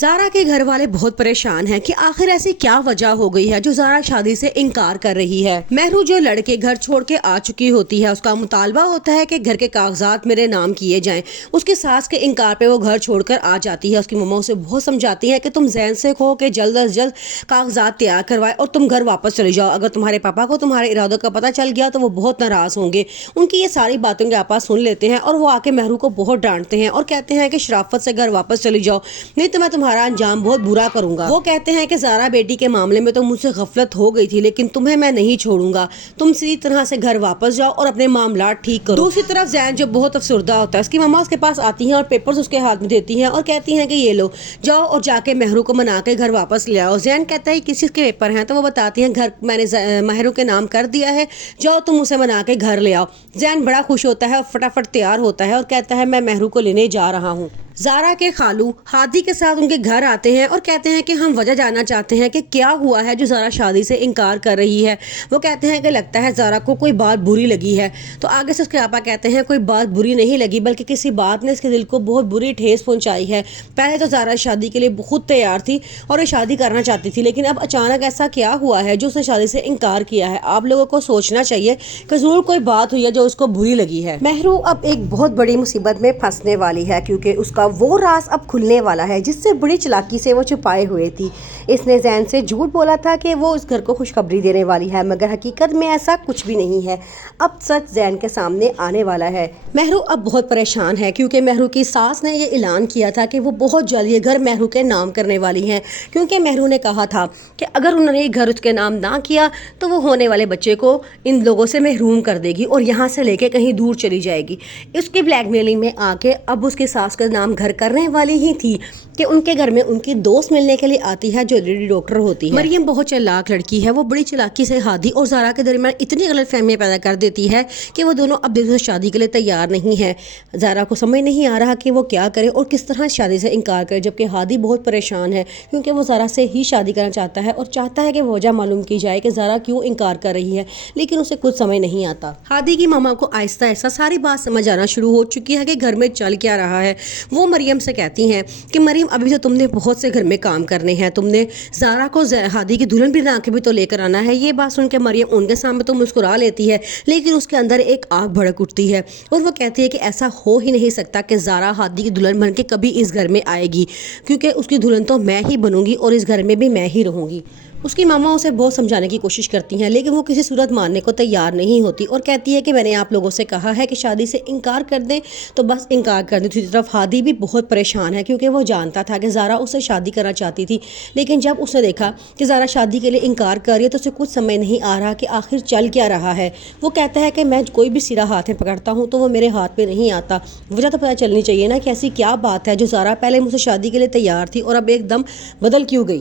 زارا کے گھر والے بہت پریشان ہیں کہ آخر ایسی کیا وجہ ہو گئی ہے جو زارا شادی سے انکار کر رہی ہے۔ مہرو جو لڑکے گھر چھوڑ کے آ چکی ہوتی ہے، اس کا مطالبہ ہوتا ہے کہ گھر کے کاغذات میرے نام کیے جائیں۔ اس کی ساس کے انکار پہ وہ گھر چھوڑ کر آ جاتی ہے۔ اس کی مما اسے بہت سمجھاتی ہے کہ تم زین سے کہو کہ جلد از جلد کاغذات تیار کروائے اور تم گھر واپس چلے جاؤ۔ اگر تمہارے پاپا کو تمہارے ارادوں کا پتہ چل گیا تو وہ بہت ناراض ہوں گے۔ ان کی یہ ساری باتیں کے آپا سن لیتے ہیں اور وہ آ کے مہرو کو بہت ڈانٹتے ہیں اور کہتے ہیں کہ شرافت سے گھر واپس چلی جاؤ، نہیں تو میں تمہارا انجام بہت برا کروں گا۔ وہ کہتے ہیں کہ زارا بیٹی کے معاملے میں تو مجھ سے غفلت ہو گئی تھی، لیکن تمہیں میں نہیں چھوڑوں گا، تم سیدھی طرح سے گھر واپس جاؤ اور اپنے معاملات ٹھیک کرو۔ دوسری طرف زین جو بہت افسردہ ہوتا ہے، اس کی ماما اس کے پاس آتی ہیں اور پیپرز اس کے ہاتھ میں دیتی ہیں اور کہتی ہیں کہ یہ لو، جاؤ اور جا کے مہرو کو منا کے گھر واپس لے آؤ۔ زین کہتا ہے کسی کے پیپر ہیں؟ تو وہ بتاتی ہیں گھر میں نے مہرو کے نام کر دیا ہے، جاؤ تم اسے منا کے گھر لے آؤ۔ زین بڑا خوش ہوتا ہے اور فٹافٹ تیار ہوتا ہے اور کہتا ہے میں مہرو کو لینے جا رہا ہوں۔ زارا کے خالو ہادی کے ساتھ ان کے گھر آتے ہیں اور کہتے ہیں کہ ہم وجہ جاننا چاہتے ہیں کہ کیا ہوا ہے جو زارا شادی سے انکار کر رہی ہے۔ وہ کہتے ہیں کہ لگتا ہے زارا کو کوئی بات بری لگی ہے۔ تو آگے سے اس کے آپا کہتے ہیں کوئی بات بری نہیں لگی، بلکہ کسی بات نے اس کے دل کو بہت بری ٹھیس پہنچائی ہے۔ پہلے تو زارا شادی کے لیے خود تیار تھی اور یہ شادی کرنا چاہتی تھی، لیکن اب اچانک ایسا کیا ہوا ہے جو اس نے شادی سے انکار کیا ہے۔ آپ لوگوں کو سوچنا چاہیے کہ ضرور کوئی بات ہوئی ہے جو اس کو بری لگی ہے۔ مہرو اب ایک بہت بڑی مصیبت میں پھنسنے والی ہے، کیونکہ اس کا وہ راز اب کھلنے والا ہے جس سے بڑی چلاکی سے وہ چھپائے ہوئے تھی۔ اس نے زین سے جھوٹ بولا تھا کہ وہ اس گھر کو خوشخبری دینے والی ہے، مگر حقیقت میں ایسا کچھ بھی نہیں ہے۔ اب سچ زین کے سامنے آنے والا ہے۔ مہرو اب بہت پریشان ہے کیونکہ مہرو کی ساس نے یہ اعلان کیا تھا کہ وہ بہت جلد یہ گھر مہرو کے نام کرنے والی ہیں، کیونکہ مہرو نے کہا تھا کہ اگر انہوں نے یہ گھر اس کے نام نہ کیا تو وہ ہونے والے بچے کو ان لوگوں سے محروم کر دے گی اور یہاں سے لے کے کہیں دور چلی جائے گی۔ اس کی بلیک میلنگ میں آ کے اب اس کی ساس کا نام گھر کرنے والی ہی تھی کہ ان کے گھر میں ان کی دوست ملنے کے لیے آتی ہے جو لیڈی ڈاکٹر ہوتی ہے۔ مریم بہت چلاک لڑکی ہے، وہ بڑی چلاکی سے ہادی اور زارا کے درمیان اتنی غلط فہمیاں پیدا کر دیتی ہے کہ وہ دونوں اب دل سے شادی کے لیے تیار نہیں ہیں۔ زارا کو سمجھ نہیں آ رہا کہ وہ کیا کرے اور کس طرح شادی سے انکار کرے، جبکہ ہادی بہت پریشان ہے کیونکہ وہ زارا سے ہی شادی کرنا چاہتا ہے اور چاہتا ہے کہ وجہ معلوم کی جائے کہ زارا کیوں انکار کر رہی ہے، لیکن اسے کچھ سمجھ نہیں آتا۔ ہادی کی ماما کو آہستہ آہستہ ساری بات سمجھ آنا شروع ہو چکی ہے کہ گھر میں چل کیا رہا ہے۔ وہ مریم سے کہتی ہیں کہ مریم ابھی تو تم نے بہت سے گھر میں کام کرنے ہیں، تم نے زارا کو ہادی کی دلہن بنا کے بھی تو لے کر آنا ہے۔ یہ بات سن کے مریم ان کے سامنے تو مسکرا لیتی ہے، لیکن اس کے اندر ایک آگ بھڑک اٹھتی ہے اور وہ کہتی ہے کہ ایسا ہو ہی نہیں سکتا کہ زارا ہادی کی دلہن بن کے کبھی اس گھر میں آئے گی، کیونکہ اس کی دلہن تو میں ہی بنوں گی اور اس گھر میں بھی میں ہی رہوں گی۔ اس کی ماما اسے بہت سمجھانے کی کوشش کرتی ہیں، لیکن وہ کسی صورت ماننے کو تیار نہیں ہوتی اور کہتی ہے کہ میں نے آپ لوگوں سے کہا ہے کہ شادی سے انکار کر دیں تو بس انکار کر دیں۔ دوسری طرف ہادی بھی بہت پریشان ہے کیونکہ وہ جانتا تھا کہ زارا اسے شادی کرنا چاہتی تھی، لیکن جب اس نے دیکھا کہ زارا شادی کے لیے انکار کر رہی ہے تو اسے کچھ سمجھ نہیں آ رہا کہ آخر چل کیا رہا ہے۔ وہ کہتا ہے کہ میں کوئی بھی سرا ہاتھ میں پکڑتا ہوں تو وہ میرے ہاتھ میں نہیں آتا، وجہ تو پتہ چلنی چاہیے نا کہ ایسی کیا بات ہے جو زارا پہلے مجھ سے شادی کے لیے تیار تھی اور اب ایک دم بدل کیوں گئی۔